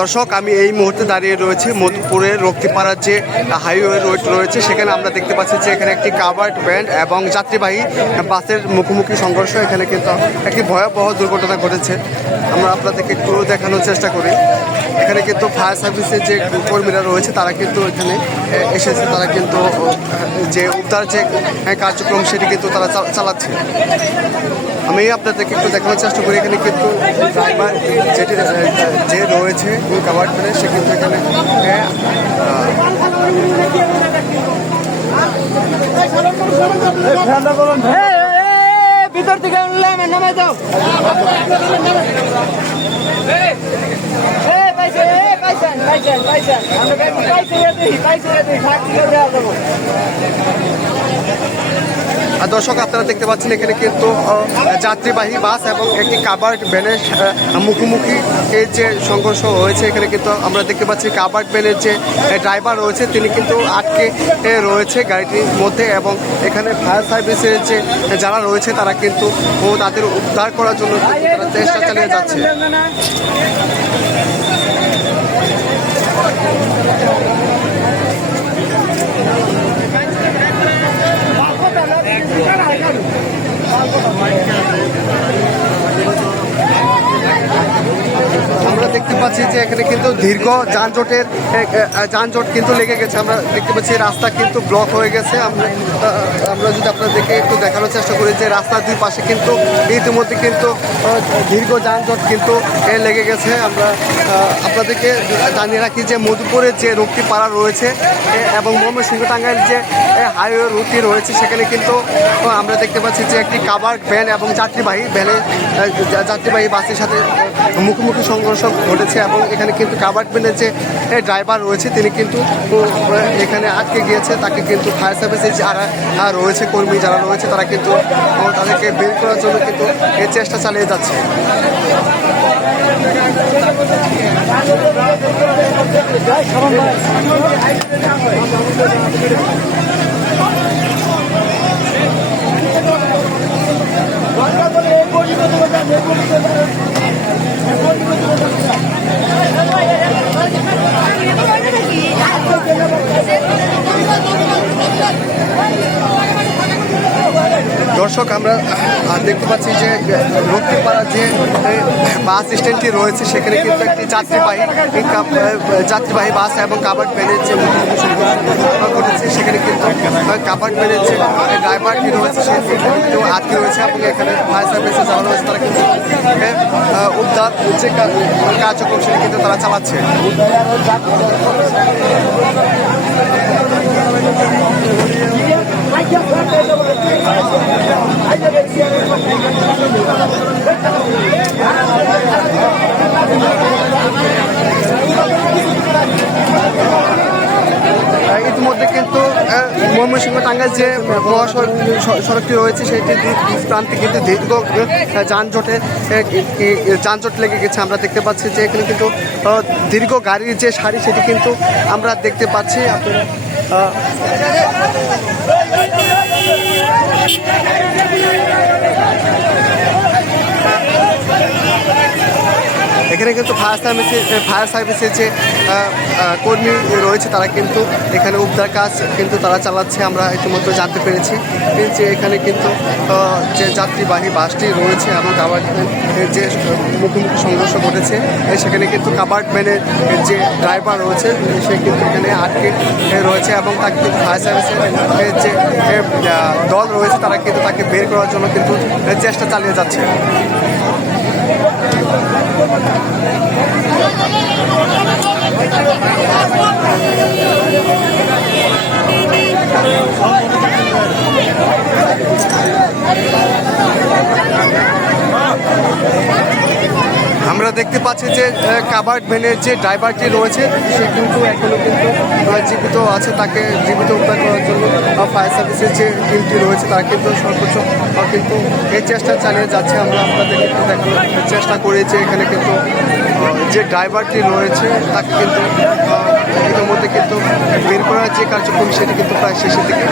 দর্শক, আমি এই মুহূর্তে দাঁড়িয়ে রয়েছি মধুপুরের রক্তিপাড়ার যে হাইওয়ে রোড রয়েছে, সেখানে আমরা দেখতে পাচ্ছি যে এখানে একটি কাভার্ড ভ্যান এবং যাত্রীবাহী বাসের মুখোমুখি সংঘর্ষ। এখানে কিন্তু একটি ভয়াবহ দুর্ঘটনা ঘটেছে। আমরা আপনাদেরকে একটু দেখানোর চেষ্টা করি। এখানে কিন্তু ফায়ার সার্ভিসের যে কর্মীরা রয়েছে তারা কিন্তু এখানে এসেছে। তারা কিন্তু যে উদ্ধার যে কার্যক্রম সেটি কিন্তু তারা চালাচ্ছে। আমি আপনাদেরকে একটু দেখানোর চেষ্টা করি। এখানে কিন্তু ড্রাইভার যেটি যে রয়েছে কাভার্ড ভ্যানে, সে কিন্তু এখানে ভিতর থেকে নামে যাও। দর্শক, আপনারা দেখতে পাচ্ছেন এখানে কিন্তু যাত্রীবাহী বাস এবং একটি কাভার্ড ভ্যানের মুখোমুখি এই যে সংঘর্ষ হয়েছে। এখানে কিন্তু আমরা দেখতে পাচ্ছি কাভার্ড ভ্যানের যে ড্রাইভার রয়েছে তিনি কিন্তু আটকে রয়েছে গাড়িটির মধ্যে, এবং এখানে ফায়ার সার্ভিসের যে যারা রয়েছে তারা কিন্তু তাদের উদ্ধার করার জন্য তারা চেষ্টা চালিয়ে যাচ্ছে। আমরা দেখতে পাচ্ছি যে এখানে কিন্তু দীর্ঘ যানজট কিন্তু লেগে গেছে। আমরা দেখতে পাচ্ছি রাস্তা কিন্তু ব্লক হয়ে গেছে। আমরা যদি আপনাদেরকে একটু দেখানোর চেষ্টা করি যে রাস্তার দুই পাশে কিন্তু ইতিমধ্যে কিন্তু দীর্ঘ যানজট কিন্তু লেগে গেছে। আমরা আপনাদেরকে জানিয়ে রাখি যে মধুপুরের যে রক্তিপাড়া রয়েছে এবং ময়মনসিংহ টাঙ্গাইল যে হাইওয়ে রুটটি রয়েছে, সেখানে কিন্তু আমরা দেখতে পাচ্ছি যে একটি কাভার্ড ভ্যান এবং যাত্রীবাহী বাসের সাথে মুখোমুখি সংঘর্ষ ঘটেছে। এবং এখানে কিন্তু কাভার্ড ভ্যানের যে ড্রাইভার রয়েছে তিনি কিন্তু এখানে আটকে গিয়েছে। তাকে কিন্তু ফায়ার সার্ভিসের যারা রয়েছে কর্মী যারা রয়েছে তারা কিন্তু তাদেরকে বের করার জন্য কিন্তু এই চেষ্টা চালিয়ে যাচ্ছে। দর্শক, আমরা দেখতে পাচ্ছি যে রক্তিপাড়া যে বাস স্ট্যান্ডটি রয়েছে সেখানে কিন্তু একটি যাত্রীবাহী বাস এবং কাভার্ড ভ্যানের যে ঘটেছে, সেখানে কিন্তু কাভার্ড ভ্যানের যে ড্রাইভারটি রয়েছে সে কিন্তু আটকে রয়েছে। এবং এখানে ফায়ার সার্ভিসে যারা রয়েছে তারা কিন্তু উদ্ধার যে কার্যক্রম সেটা কিন্তু তারা চালাচ্ছে। ইতিমধ্যে কিন্তু ময়মনসিংহ টাঙ্গাইল যে সড়কটি রয়েছে সেটি প্রান্তে কিন্তু দীর্ঘ যানজট লেগে গেছে। আমরা দেখতে পাচ্ছি যে এখানে কিন্তু দীর্ঘ গাড়ির যে সারি সেটি কিন্তু আমরা দেখতে পাচ্ছি। আপনারা এখানে কিন্তু ফায়ার সার্ভিসের যে কর্মী রয়েছে তারা কিন্তু এখানে উদ্ধার কাজ কিন্তু তারা চালাচ্ছে। আমরা ইতিমধ্যে জানতে পেরেছি যে এখানে কিন্তু যে যাত্রীবাহী বাসটি রয়েছে এবং কাভার্ড ভ্যানের যে মুখোমুখি সংঘর্ষ ঘটেছে, সেখানে কিন্তু কাভার্ড ভ্যানের যে ড্রাইভার রয়েছে সে কিন্তু এখানে আটকে রয়েছে এবং তাকে কিন্তু ফায়ার সার্ভিসের যে দল রয়েছে তারা কিন্তু তাকে বের করার জন্য কিন্তু চেষ্টা চালিয়ে যাচ্ছে। আমরা দেখতে পাচ্ছি যে কাভার্ড ভ্যানের যে ড্রাইভারটি রয়েছে সে কিন্তু এখনও কিন্তু জীবিত আছে। তাকে জীবিত উদ্ধার করার জন্য ফায়ার সার্ভিসের যে টিমটি রয়েছে তারা কিন্তু সর্বোচ্চ কিন্তু এই চেষ্টা চালিয়ে যাচ্ছে। আমরা আপনাদেরকে একটু দেখানোর চেষ্টা করি যে এখানে কিন্তু যে ড্রাইভারটি রয়েছে তাকে কিন্তু ইতিমধ্যে কিন্তু বের করার যে কার্যক্রম সেটি কিন্তু প্রায় শেষের দিকে।